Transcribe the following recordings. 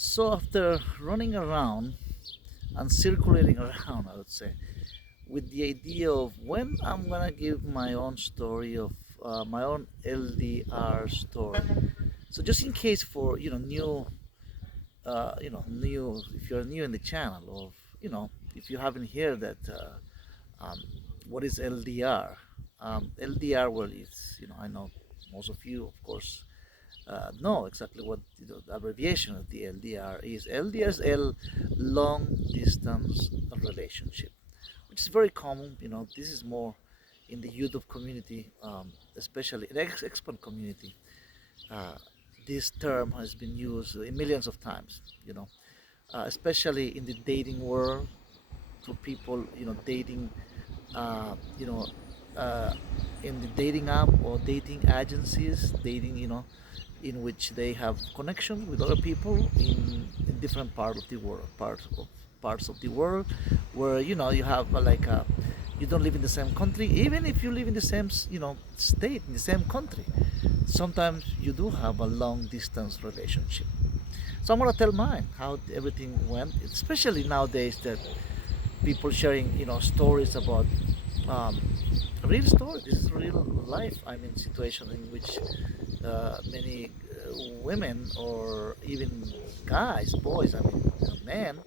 So after running around and circulating around, I would say, with the idea of when I'm gonna give my own story of my own LDR story. So just in case for new, if you're new in the channel, or if you haven't heard that, what is LDR? LDR, well, it's I know most of you, of course, know exactly what the abbreviation of the LDR is. LDR is long distance relationship, which is very common. This is more in the YouTube community, especially in the expert community. Uh, this term has been used millions of times. Especially in the dating world, to people dating, uh, you know, uh, in the dating app or dating agencies, dating, in which they have connection with other people in different parts of the world, where you have you don't live in the same country, even if you live in the same state, in the same country. Sometimes you do have a long distance relationship. So I'm gonna tell mine, how everything went, especially nowadays that people sharing stories about, um, real story. This is real life. I mean, situation in which many women, or even guys, boys, I mean, men,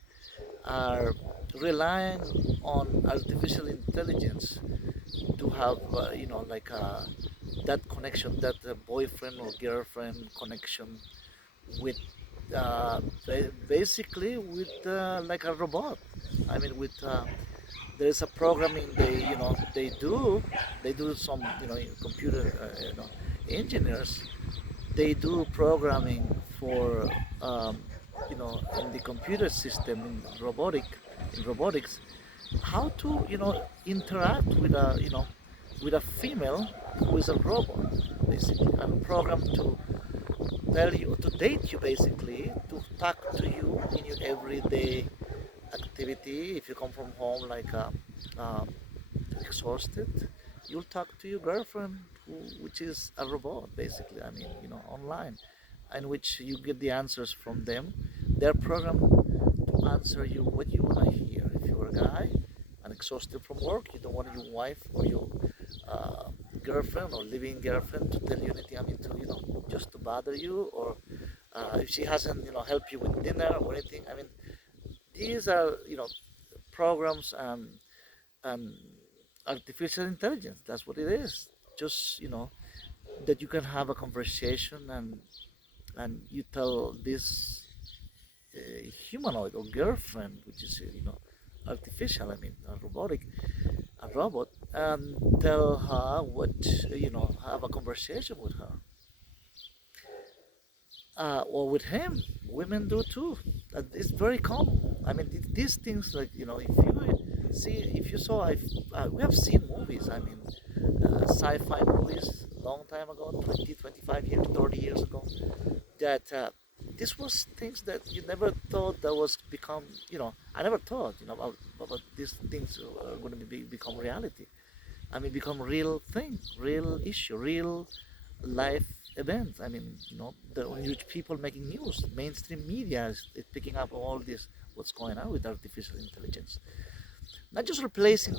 are relying on artificial intelligence to have, that connection, that boyfriend or girlfriend connection with, basically with, like a robot. I mean, with there is a programming they do some computer engineers. They do programming for, in the computer system, in robotics, how to interact with a with a female who is a robot, basically, and program to tell you, to date you, basically, to talk to you in your everyday activity. If you come from home like, um, exhausted, you'll talk to your girlfriend, which is a robot, basically. I mean, online, in which you get the answers from them. They're programmed to answer you what you want to hear. If you're a guy and exhausted from work, you don't want your wife or your uh, girlfriend or living girlfriend to tell you anything. I mean, to just to bother you, or if she hasn't helped you with dinner or anything. I mean, these are programs, and artificial intelligence. That's what it is. Just that you can have a conversation, and you tell this humanoid or girlfriend, which is artificial. I mean, a robot, and tell her what, have a conversation with her, or with him. Women do too. It's very common. I mean, these things, like, if you saw, we have seen movies. I mean, sci-fi movies long time ago, 20, 25 years, 30 years ago, that this was things that you never thought that was become. I never thought about these things are going to become reality. I mean, become real thing, real issue, real life events. I mean, the huge people making news, mainstream media is picking up all this, what's going on with artificial intelligence. Not just replacing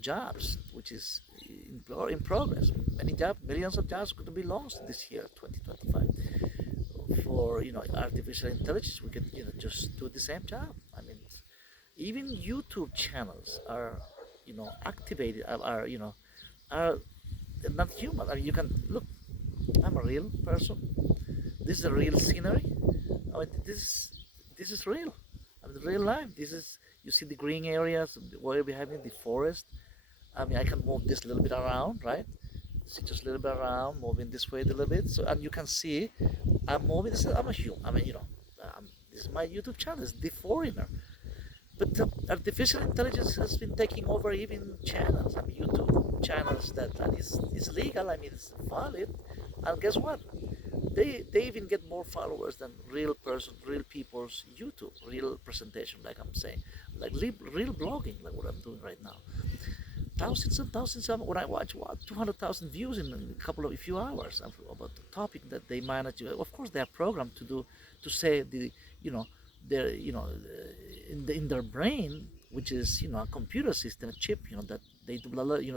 jobs, which is in progress. Millions of jobs could be lost this year, 2025. For artificial intelligence, we can just do the same job. I mean, even YouTube channels are activated, are not human. I mean, you can look. I'm a real person. This is a real scenery. I mean, this is real. I mean, real life. This is, you see the green areas where we're having the forest. I mean, I can move this a little bit around, right? See, just a little bit around, moving this way a little bit. So, and you can see I'm moving. I'm a human. I mean, this is my YouTube channel. It's The Foreigner. But artificial intelligence has been taking over even channels. I mean, YouTube channels that is legal. I mean, it's valid. And guess what? They even get more followers than real people's YouTube, real presentation, like I'm saying, like real blogging, like what I'm doing right now. thousands and thousands of, when I watch, what, 200,000 views in a couple of, a few hours about the topic that they manage. Of course, they are programmed to do, to say the, you know, their, in their brain, which is, a computer system, a chip, that they do,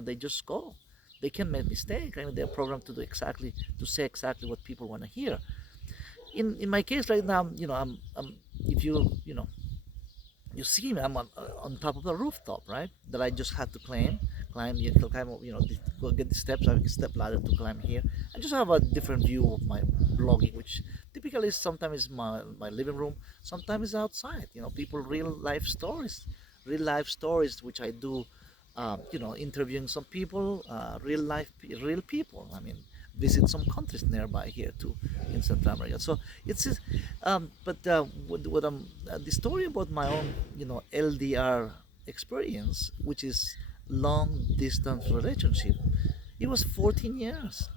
they just go. They can make mistake. I mean, they're programmed to do exactly, to say exactly what people want to hear. In my case right now, I'm if you see me, I'm on top of the rooftop, right? That I just had to climb, go get the steps, I step ladder to climb here. I just have a different view of my blogging, which typically sometimes is my living room, sometimes is outside. People real life stories, which I do. Interviewing some people, real people. I mean, visit some countries nearby here too, in Central America. So it's just, but what the story about my own, LDR experience, which is long distance relationship. It was 14 years.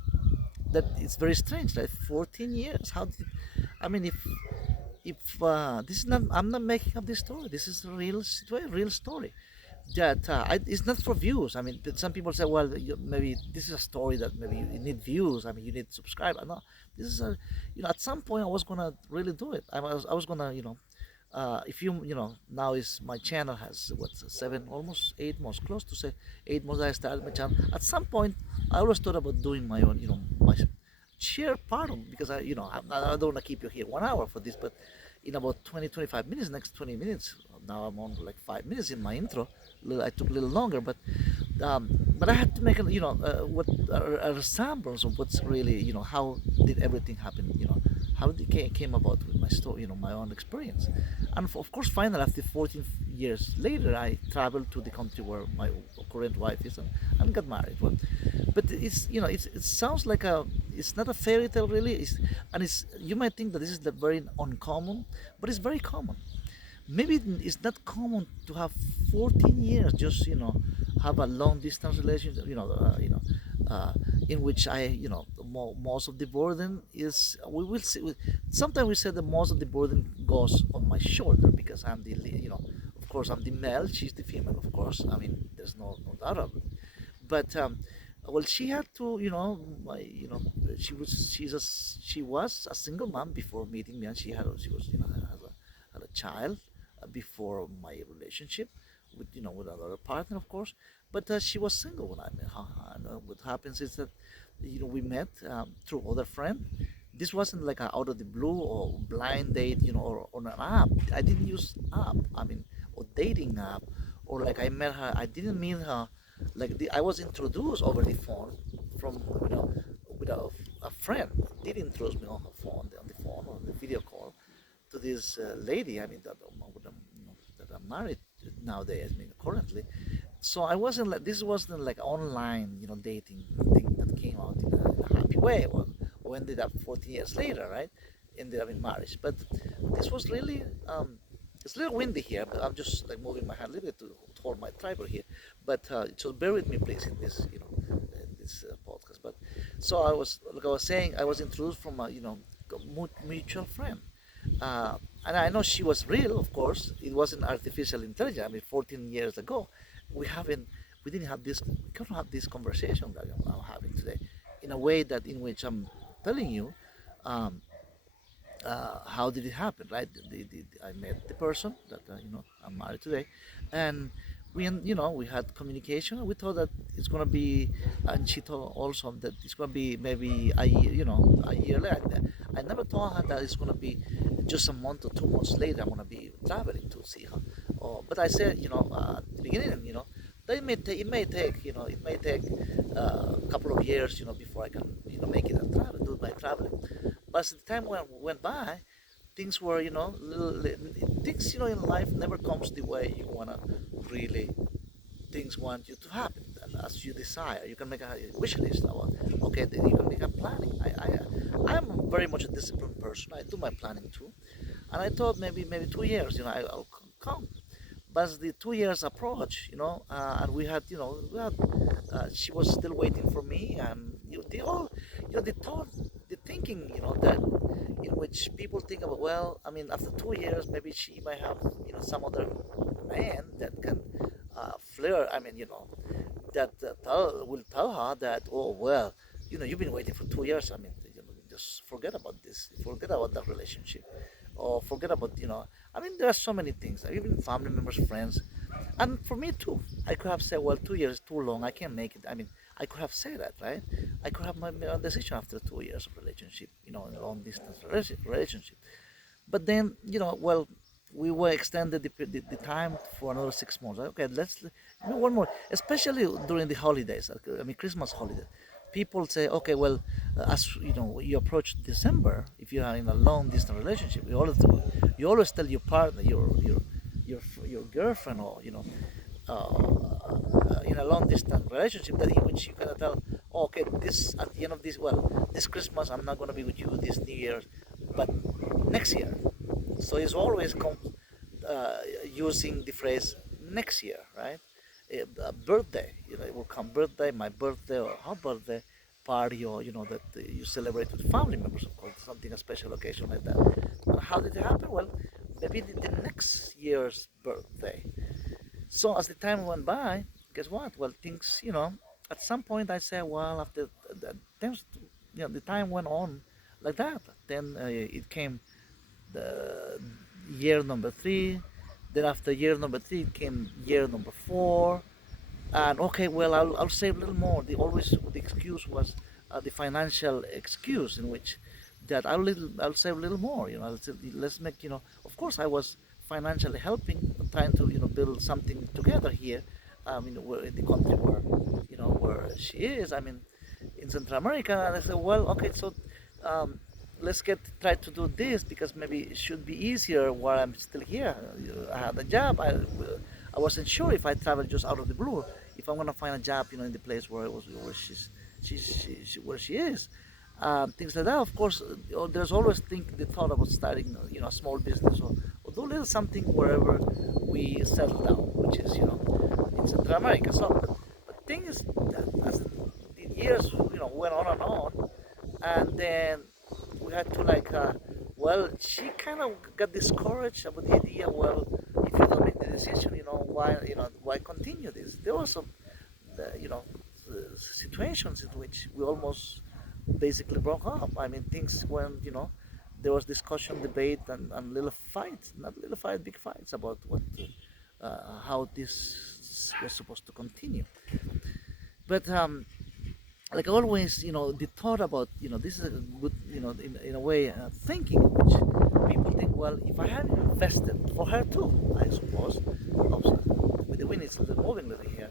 That it's very strange, right? 14 years. How did? I mean, if this is not, I'm not making up this story. This is a real story. That it's not for views. I mean, some people say, well, maybe this is a story that maybe you need views. I mean, you need subscribe. No, this is a, at some point I was gonna really do it. I was gonna, if now is my channel has what, 7, almost 8 months, close to say 8 months I started my channel. At some point, I always thought about doing my own, my share part of, because I don't want to keep you here 1 hour for this, but in about 20-25 minutes, next 20 minutes, now I'm on like 5 minutes in my intro. I took a little longer, but I had to make what a resemblance of what's really, how did everything happen, how it came about with my story, my own experience. And of course, finally, after 14 years later, I traveled to the country where my current wife is, and got married. But it's, it sounds like it's not a fairy tale really. And you might think that this is very uncommon, but it's very common. Maybe it's not common to have 14 years just, have a long distance relationship, in which most of the burden is, we will see, sometimes we say that most of the burden goes on my shoulder, because I'm the, of course I'm the male, she's the female, of course. I mean, there's no doubt of it. But well, she had to, she was a single mom before meeting me, and she was, had a child before my relationship with, with another partner, of course. But she was single when I met her. And what happens is that, we met through other friend. This wasn't like a out of the blue or blind date, or on an app. I didn't use app. I mean, or dating app, or like I met her. I didn't meet her. Like I was introduced over the phone from, with a friend did introduce me on the phone, on the video call, to this lady. I mean, that I'm married nowadays. I mean, currently. So I wasn't like, this wasn't like online, dating thing that came out in a happy way. Or ended up 14 years later, right? Ended up in marriage. But this was really, it's a little windy here, but I'm just like moving my hand a little bit to hold my tripod here. But so bear with me, please, in this, in this podcast. But so like I was saying, I was introduced from a, mutual friend. And I know she was real, of course. It wasn't artificial intelligence. I mean, 14 years ago, we didn't have this, we couldn't have this conversation that I'm having today, in a way that in which I'm telling you, um, how did it happen, right? I met the person that, I'm married today, and we had communication. We thought that it's gonna be, and she thought also that it's gonna be maybe a year, a year later. I never told her that it's gonna be just a month or 2 months later. I'm gonna be traveling to see her. But I said, at the beginning, that it may take a couple of years, before I can, make it and do my traveling. But as the time went by, things were, things, in life never comes the way you wanna really, things want you to happen. And as you desire, you can make a wish list about, okay, then you can make a planning. I'm very much a disciplined person. I do my planning too. And I thought maybe 2 years, I'll come. But as the 2 years approach, and she was still waiting for me, and they all, the thought, the thinking, that in which people think about, well, I mean, after 2 years, maybe she might have, some other man that can flirt. I mean, that will tell her that, oh well, you've been waiting for 2 years. I mean, just forget about this, forget about that relationship, or forget about, I mean, there are so many things, even family members, friends. And for me too, I could have said, well, 2 years is too long, I can't make it. I mean, I could have said that, right? I could have made my own decision after 2 years of relationship, in a long distance relationship. But then, well, we were extended the time for another 6 months. Okay, let's one more, especially during the holidays. I mean, Christmas holiday. People say, okay, well, as you approach December, if you are in a long distance relationship, you always tell your partner, your girlfriend, or in a long distance relationship, that in which you gotta tell, oh, okay, this at the end of this, well, this Christmas I'm not gonna be with you, this New Year, but next year. So it's always using the phrase next year, right? Birthday, it will come birthday, my birthday, or her birthday party, or that you celebrate with family members, of course, something, a special occasion like that. And how did it happen? Well, maybe the next year's birthday. So as the time went by, guess what? Well, things, at some point I said, well, after things, the time went on like that. Then it came the year number three. Then after year number three, it came year number four. And okay, well, I'll save a little more. The excuse was the financial excuse, in which that I'll save a little more. Let's make, of course I was financially helping, trying to build something together here. We're in the country where she is. I mean, in Central America. And I said, well, okay, so um, let's try to do this, because maybe it should be easier while I'm still here. I had a job. I wasn't sure if I traveled just out of the blue, if I'm gonna find a job, in the place where where she is. Things like that. Of course, there's always the thought about starting, a small business, or do a little something wherever we settle down, which is, in Central America. So, but the thing is that as the years, went on and on, and then we had to, like, well, she kind of got discouraged about the idea. Well, if you don't make the decision, why continue this? There was some, situations in which we almost basically broke up. I mean, things when, there was discussion, debate, and little fights, not little fight, big fights about how this was supposed to continue. But like always, the thought about, this is a good, in a way, thinking, which people think, well, if I had invested, for her too, I suppose, also, with the wind is moving a little here,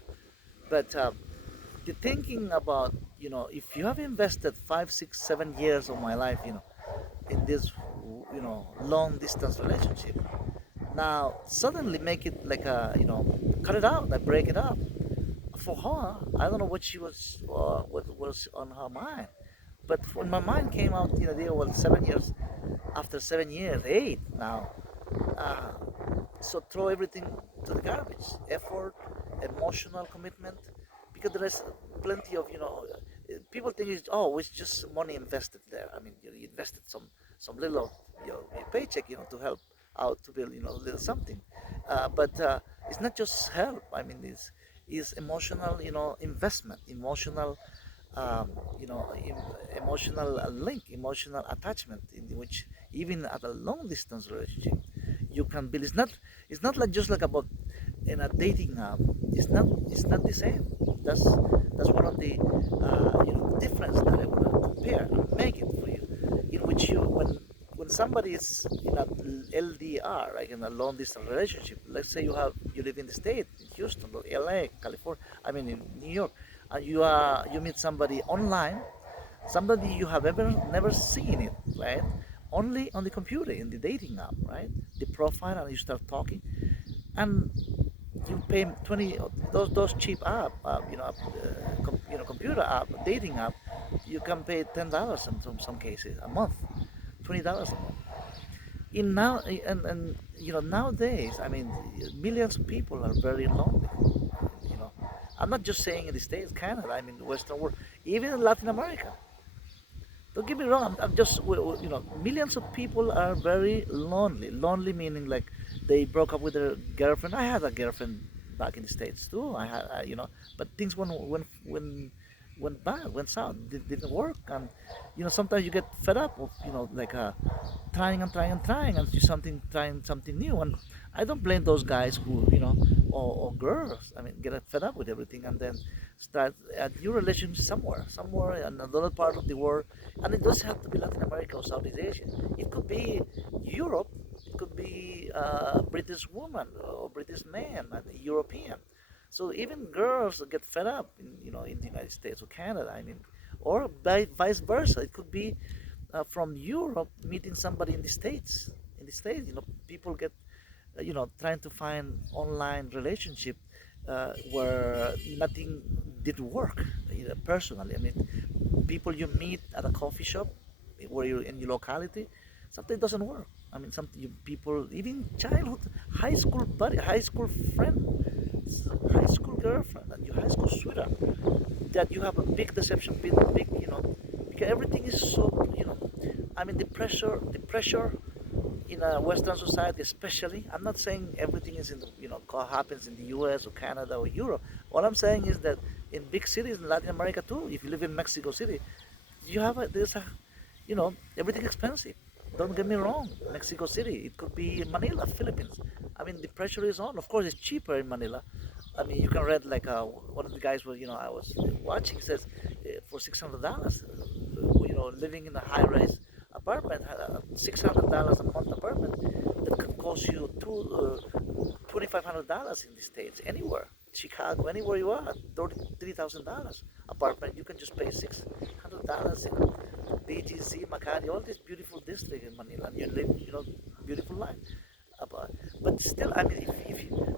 but the thinking about, if you have invested 5, 6, 7 years of my life, in this, long distance relationship, now suddenly make it like a, cut it out, like break it up. For her, I don't know what was on her mind, but when my mind came out, they were 7 years. After 7 years, eight now. Uh, so throw everything to the garbage. Effort, emotional commitment, because there is plenty of, people think it's just money invested there. I mean, you invested some little of your paycheck, to help out to build, a little something. But it's not just help. I mean, it's is emotional, investment, emotional, um, you know, emotional link, emotional attachment, in which even at a long distance relationship, you can build. It's not like just like about in a dating app. It's not the same. That's one of the difference that I want to compare and make it for you, in which when somebody is in a LDR, like in a long distance relationship, let's say you live in the state, in Houston, or LA, California, I mean in New York, and you meet somebody online, somebody you have ever never seen it, right? Only on the computer, in the dating app, right? The profile, and you start talking, and you pay 20, those cheap app, computer app, dating app, you can pay $10 in some cases a month, $20 a month. In now and nowadays, I mean, millions of people are very lonely. You know, I'm not just saying in the States, Canada. I mean, the Western world, even in Latin America. Don't get me wrong. I'm just millions of people are very lonely. Lonely meaning like they broke up with their girlfriend. I had a girlfriend back in the States too. I had, but things went bad, went south, didn't work, and sometimes you get fed up of like trying and trying and trying and do something, trying something new. And I don't blame those guys who or girls. I mean, get fed up with everything and then start a new relationship somewhere in another part of the world. And it doesn't have to be Latin America or Southeast Asia. It could be Europe. It could be a British woman or British man, and a European. So even girls get fed up in the United States or Canada. I mean, or vice versa. It could be from Europe meeting somebody in the States. In the States, people get trying to find online relationship where nothing did work personally. I mean, people you meet at a coffee shop where you're in your locality, something doesn't work. I mean, something people, even childhood, high school buddy, high school friend, high school girlfriend, and your high school sweetheart, that you have a big deception, big, because everything is so, I mean, the pressure in a Western society, especially. I'm not saying everything is in the, happens in the U.S. or Canada or Europe. All I'm saying is that in big cities in Latin America too, if you live in Mexico City, there's a, everything expensive. Don't get me wrong, Mexico City, it could be Manila, Philippines. I mean, the pressure is on. Of course, it's cheaper in Manila. I mean, you can rent like one of the guys was, I was watching says for $600, living in a high-rise apartment, $600 a month apartment that can cost you $2,500 in the States, anywhere, Chicago, anywhere you are, $33,000 apartment. You can just pay $600 in BGC, Makati, all this beautiful district in Manila, and you live, beautiful life. But still, I mean,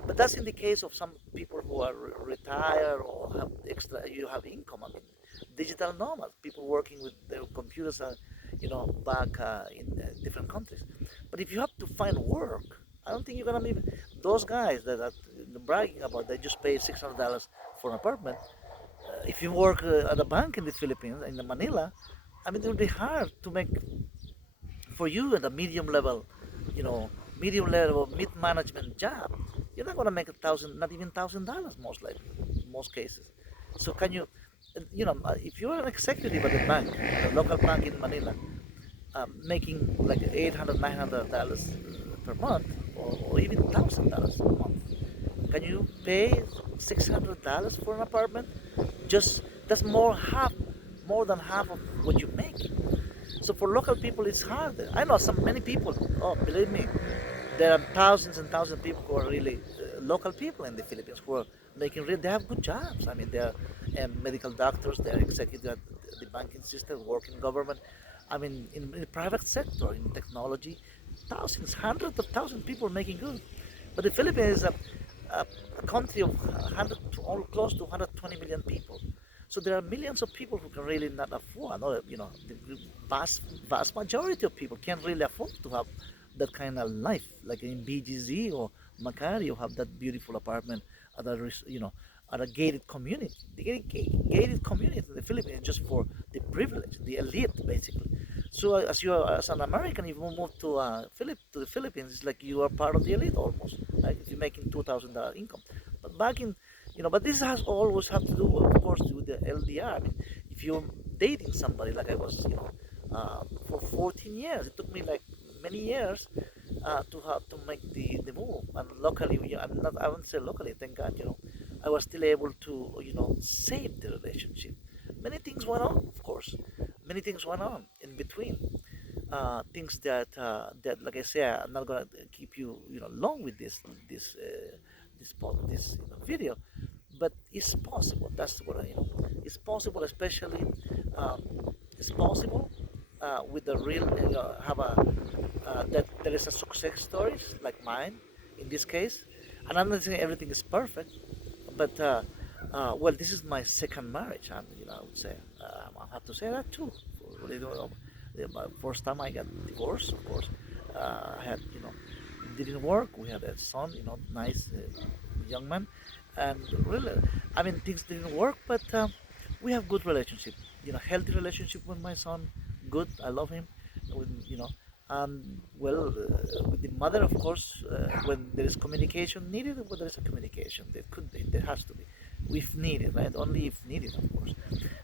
but that's in the case of some people who are retired or have extra, you have income. I mean, digital nomads, people working with their computers, back in different countries. But if you have to find work, I don't think you're gonna leave those guys that are bragging about they just pay $600 for an apartment. If you work at a bank in the Philippines, in Manila, I mean, it will be hard to make for you at a you know, medium level mid management job. You're not gonna make not even $1,000 most likely, in most cases. So can you, if you're an executive at a bank, a local bank in Manila, making like $800, $900 per month, or even $1,000 a month, can you pay $600 for an apartment? Just that's more than half of what you make. So for local people, it's harder. I know many people. Oh, believe me, there are thousands and thousands of people who are really local people in the Philippines who are making real. They have good jobs. I mean, they're medical doctors. They're executives at the banking system, work in government. I mean, in the private sector, in technology, thousands, hundreds of thousands of people making good. But the Philippines is a country of 100, all close to 120 million people. So there are millions of people who can really not afford. Or, the vast majority of people can't really afford to have that kind of life, like in BGZ or Makati, you have that beautiful apartment at at a gated community. The gated community in the Philippines is just for the privilege, the elite, basically. So as an American, if you move to to the Philippines, it's like you are part of the elite almost. Like if you're making $2,000 income, but back in but this has always have to do, of course, with the LDR. I mean, if you're dating somebody, like I was, for 14 years, it took me like many years to have to make the move. And locally, I won't say locally, thank God, I was still able to, save the relationship. Many things went on, of course. Many things went on in between. Things that, like I say, I'm not gonna keep you, long with this video, but it's possible. That's what it's possible, especially um, it's possible with the real have a that there is a success stories like mine in this case. And I'm not saying everything is perfect, but well, this is my second marriage, and I would say I have to say that too. My first time I got divorced, of course, I had didn't work. We had a son, nice young man, and really, I mean, things didn't work, but we have good relationship. Healthy relationship with my son. Good, I love him. With Well, with the mother, of course, when there is communication needed, well, there is a communication. There could be, there has to be, if needed, right? Only if needed, of course.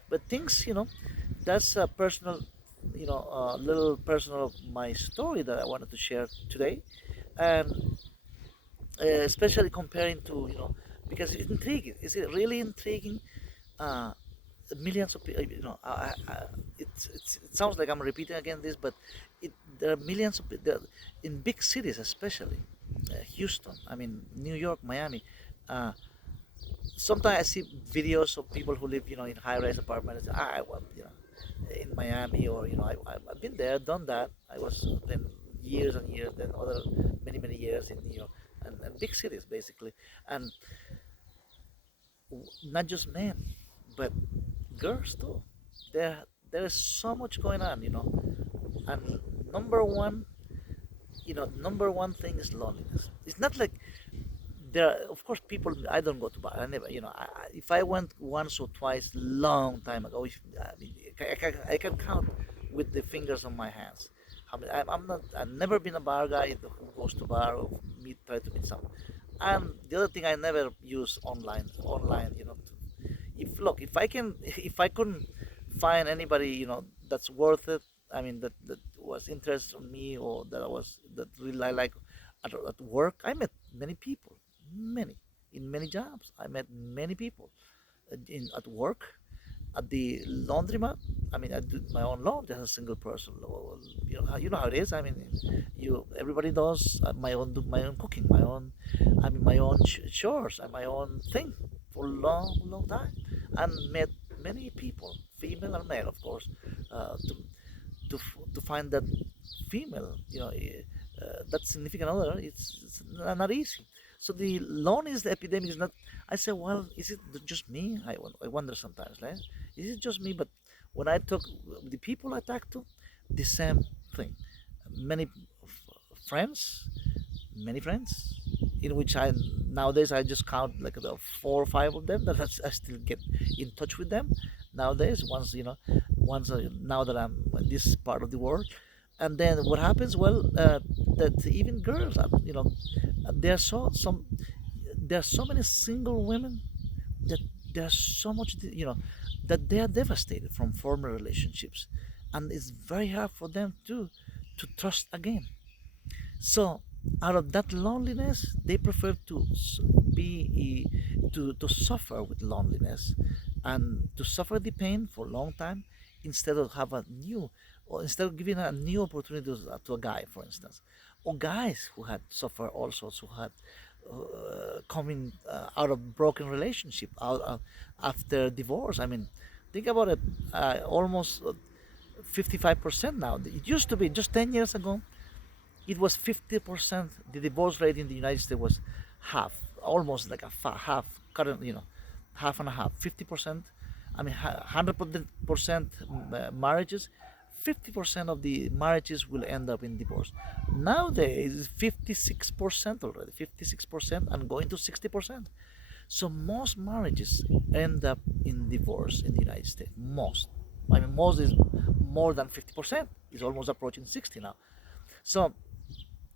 But things, that's a personal, little personal of my story that I wanted to share today, and especially comparing to, because it's intriguing. Is it really intriguing? Uh, Millions of people, it sounds like I'm repeating again this, but there are millions of people in big cities, especially Houston, I mean New York, Miami. Uh, Sometimes I see videos of people who live, in high-rise apartments. I want, in Miami, or I've been there, done that. I was then years and years, then other many years in New York, and big cities basically, and not just men, but girls too. There is so much going on, and number one, number one thing is loneliness. It's not like there are, of course, people. I don't go to bar. I never, if I went once or twice, long time ago, I mean, I can count with the fingers on my hands. I mean, I'm not. I've never been a bar guy who goes to bar or try to meet someone. And the other thing, I never use online, if I can, if I couldn't find anybody, that's worth it, I mean, that was interested in me, or that really I like at work. I met many people, many, in many jobs. I met many people in at work, at the laundromat. I mean, I do my own laundry as a single person. You know how it is. I mean, everybody does my own cooking, my own, I mean, my own chores and my own thing for a long time, and met many people, female and male, of course, to find that female, that significant other. It's not easy. So the loneliness epidemic is not. I say, well, is it just me? I wonder sometimes, right? Is it just me? But when I talk, the people I talk to, the same thing. Many friends, many friends, in which I nowadays I just count like the 4 or 5 of them that I still get in touch with them nowadays. Once now that I'm in this part of the world, and then what happens? Well, that even girls, there are there are so many single women that there's so much, that they are devastated from former relationships, and it's very hard for them to trust again. So out of that loneliness, they prefer to be to suffer with loneliness, and to suffer the pain for a long time, instead of have a new, or instead of giving a new opportunity to a guy, for instance, or guys who had suffered all sorts, who had coming out of broken relationship, after divorce. I mean, think about it. Almost 55% now. It used to be just 10 years ago, it was 50%. The divorce rate in the United States was half, almost like half, current, half and a half, 50%. I mean, 100% marriages, 50% of the marriages will end up in divorce. Nowadays, 56% already, 56%, and going to 60%. So most marriages end up in divorce in the United States. Most. I mean, most is more than 50%. It's almost approaching 60 now. So,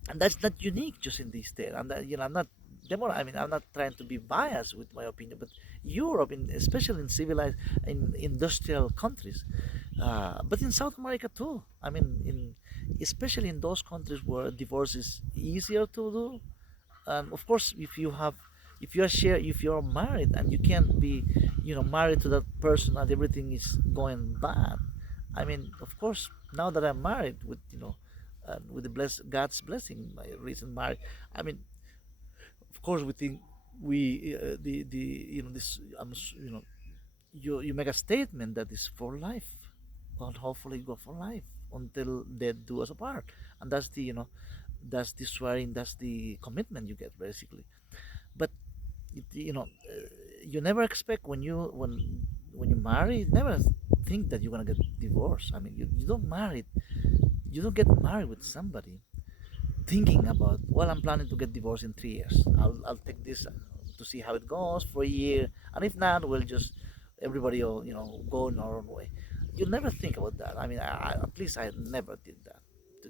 and that's not unique just in this state. And I'm not I mean, I'm not trying to be biased with my opinion, but Europe, especially in civilized, in industrial countries, but in South America too. I mean, especially in those countries where divorce is easier to do, and of course, if you're married and you can't be, married to that person and everything is going bad. I mean, of course, now that I'm married with the God's blessing, my recent marriage. I mean, of course, we think the this you make a statement that is for life, and hopefully go for life until death do us apart, and that's the swearing, that's the commitment you get basically. But you never expect when you marry, you never think that you're gonna get divorced. I mean, you don't marry, you don't get married with somebody thinking about, well, I'm planning to get divorced in 3 years. I'll take this to see how it goes for a year, and if not, we'll just everybody will go in our own way. You never think about that. I mean, at least I never did that.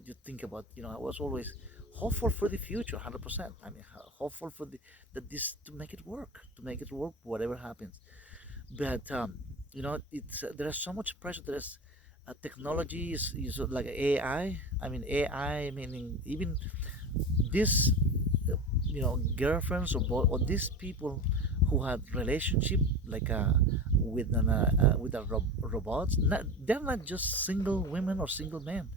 you think about, I was always hopeful for the future, 100%. I mean, hopeful for the that this to make it work, whatever happens. But it's there's so much pressure. There's technology is like AI. I mean, AI meaning even this girlfriends or these people who had relationship like with robots, they're not just single women or single men,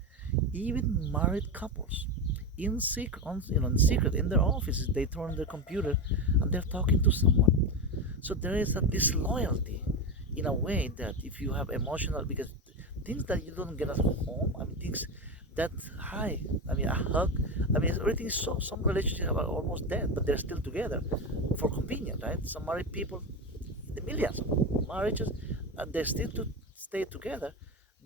even married couples in secret, in secret in their offices, they turn on their computer and they're talking to someone. So there is a disloyalty in a way that if you have emotional, because things that you don't get at home, I mean things that high, I mean a hug, I mean everything is so, some relationships are almost dead but they're still together for convenience, right? Some married people, the millions of marriages, they still to stay together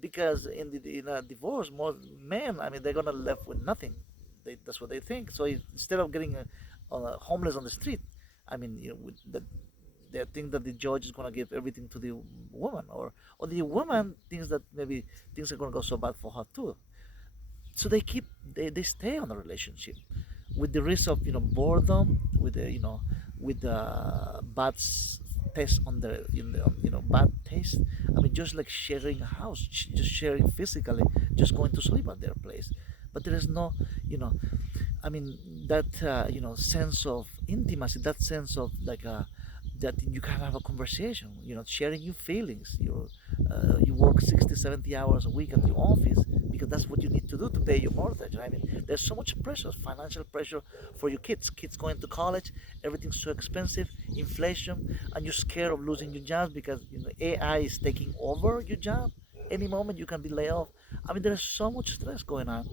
because in a divorce, more men, I mean they're gonna left with nothing. That's what they think. So instead of getting homeless on the street, I mean, with they think that the judge is gonna give everything to the woman, or the woman thinks that maybe things are gonna go so bad for her too. So they stay on the relationship with the risk of boredom, with the with the taste on the bad taste. I mean, just like sharing a house, just sharing physically, just going to sleep at their place, but there is no, you know I mean, that sense of intimacy, that sense of like that you can have a conversation, sharing your feelings. You work 60, 70 hours a week at your office because that's what you need to do to pay your mortgage. I mean, there's so much pressure, financial pressure for your kids going to college. Everything's so expensive, inflation, and you're scared of losing your job because AI is taking over your job. Any moment you can be laid off. I mean, there's so much stress going on.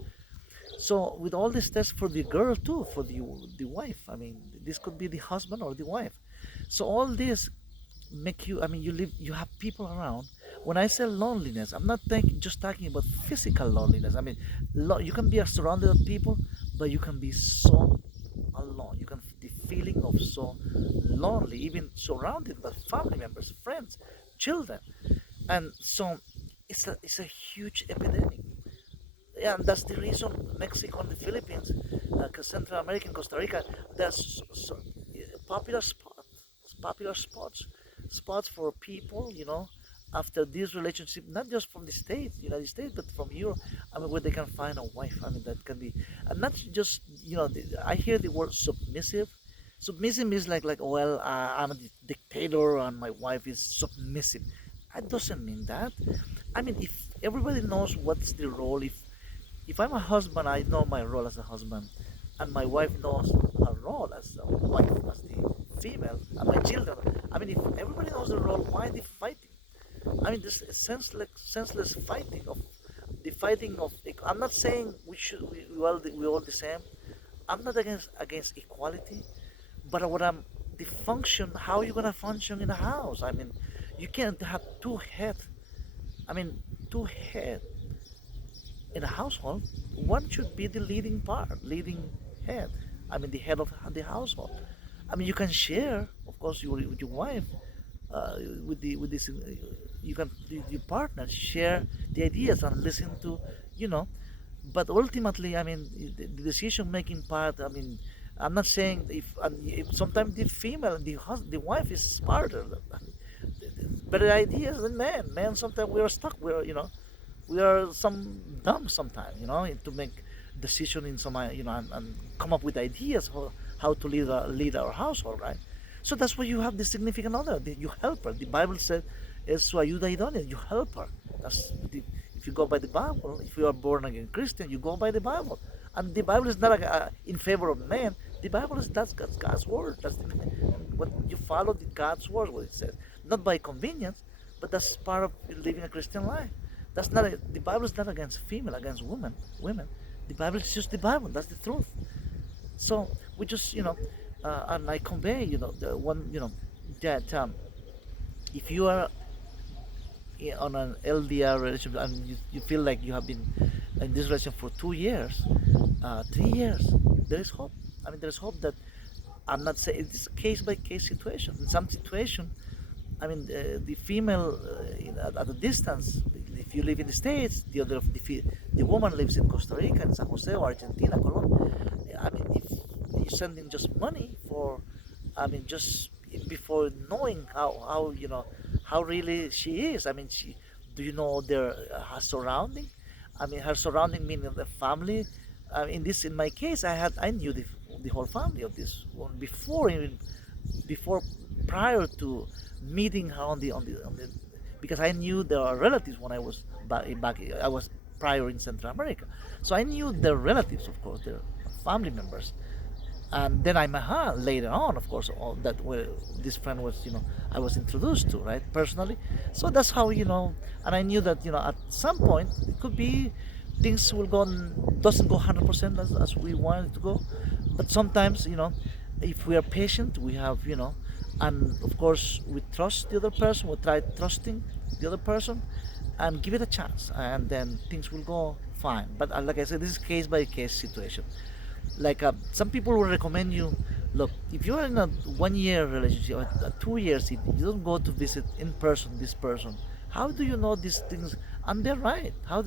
So with all this test for the girl too, for the wife, I mean, this could be the husband or the wife. So all this make you, I mean, you have people around. When I say loneliness, I'm not just talking about physical loneliness. I mean, you can be surrounded with people, but you can be so alone. You can the feeling of so lonely, even surrounded by family members, friends, children, and so it's a huge epidemic. Yeah, and that's the reason Mexico and the Philippines, Central America and Costa Rica, there's popular spots for people, after this relationship, not just from the States, United States, but from Europe. I mean, where they can find a wife. I mean, that can be, and not just, I hear the word submissive. Submissive is like, well, I'm a dictator and my wife is submissive. That doesn't mean that. I mean, if everybody knows what's the role, if I'm a husband, I know my role as a husband, and my wife knows her role as a wife, as the female, and my children. I mean, if everybody knows the role, why the fighting? I mean, this senseless fighting of the fighting of. I'm not saying we all the same. I'm not against equality, but what I'm the function. How are you gonna function in a house? I mean, you can't have two head. I mean, two head in a household, one should be the leading head. I mean, the head of the household. I mean, you can share, of course, with your wife, with this, you can your partner share the ideas and listen to, you know. But ultimately, I mean, the decision making part. I mean, I'm not saying if sometimes the female, the wife is smarter, better ideas than men. Men sometimes we are stuck. We are some dumb sometimes, to make decision in some, and come up with ideas for how to lead our household, right? So that's why you have the significant other, you help her. The Bible said, "Es su ayuda idónea." You help her. That's if you go by the Bible. If you are born again Christian, you go by the Bible, and the Bible is not in favor of man. The Bible is that's God's word. That's what you follow the God's word. What it says, not by convenience, but that's part of living a Christian life. That's not the Bible is not against female, against women. The Bible is just the Bible. That's the truth. So we just, and I convey, the one, that if you are on an LDR relationship and you feel like you have been in this relationship for 2 years, 3 years, there is hope. I mean, there is hope that I'm not saying it's a case by case situation. In some situation, I mean, the female at a distance, if you live in the States, the woman lives in Costa Rica, in San Jose, or Argentina, Colombia. I mean, if you're sending just money for, I mean, just before knowing how how really she is. I mean, do you know her surrounding? I mean, her surrounding meaning the family. In my case, I knew the whole family of this one before, even before, prior to meeting her on the, because I knew their relatives when I was back. I was prior in Central America, so I knew their relatives, of course, their family members. And then I met her later on, of course, all that where this friend was, I was introduced to, right, personally. So that's how, and I knew that, at some point it could be things will go doesn't go 100% as we want it to go, but sometimes, if we are patient, we have, and of course we trust the other person, we try trusting the other person, and give it a chance, and then things will go fine. But like I said, this is case by case situation. Like some people will recommend you, look, if you're in a 1 year relationship or 2 years, if you don't go to visit in person this person, how do you know these things? And they're right. How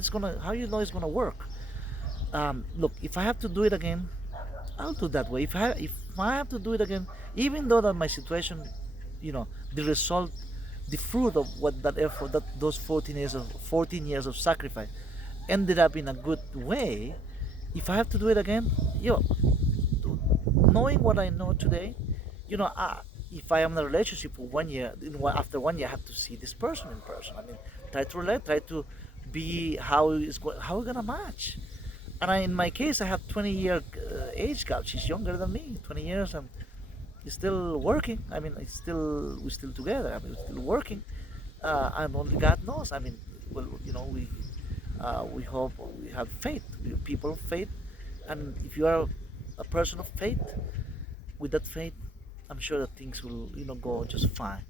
you know it's gonna work? Look, if I have to do it again, I'll do that way. If I have to do it again, even though that my situation, the result, the fruit of what that effort, that those 14 years of sacrifice, ended up in a good way. If I have to do it again, knowing what I know today, you know, uh, if I am in a relationship for 1 year, after 1 year, I have to see this person in person. I mean, try to relate, try to be how we're gonna match. And in my case, I have 20-year age gap. She's younger than me, 20 years, and he's still working. I mean, we're still together. I mean, we're still working, and only God knows. I mean, well, we hope, we have faith. We're people of faith, and if you are a person of faith, with that faith, I'm sure that things will, go just fine.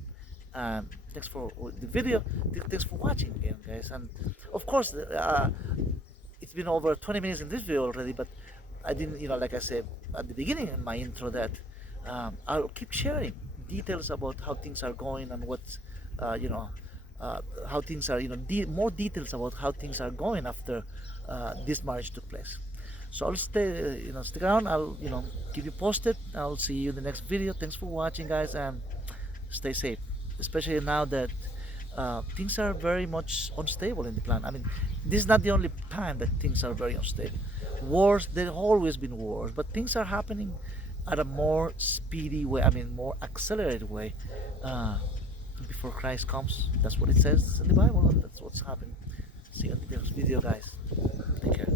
Thanks for the video. Thanks for watching again, guys. And of course, it's been over 20 minutes in this video already, but I didn't, like I said at the beginning in my intro, that I'll keep sharing details about how things are going and what's, how things are, more details about how things are going after this marriage took place. So I'll stay, stick around. I'll, keep you posted. I'll see you in the next video. Thanks for watching, guys, and stay safe, especially now that things are very much unstable in the planet. I mean, this is not the only time that things are very unstable. Wars, there have always been wars, but things are happening at a more speedy way. I mean, more accelerated way. Uh, Before Christ comes, that's what it says in the Bible, and that's what's happening. See you in the next video, guys. Take care.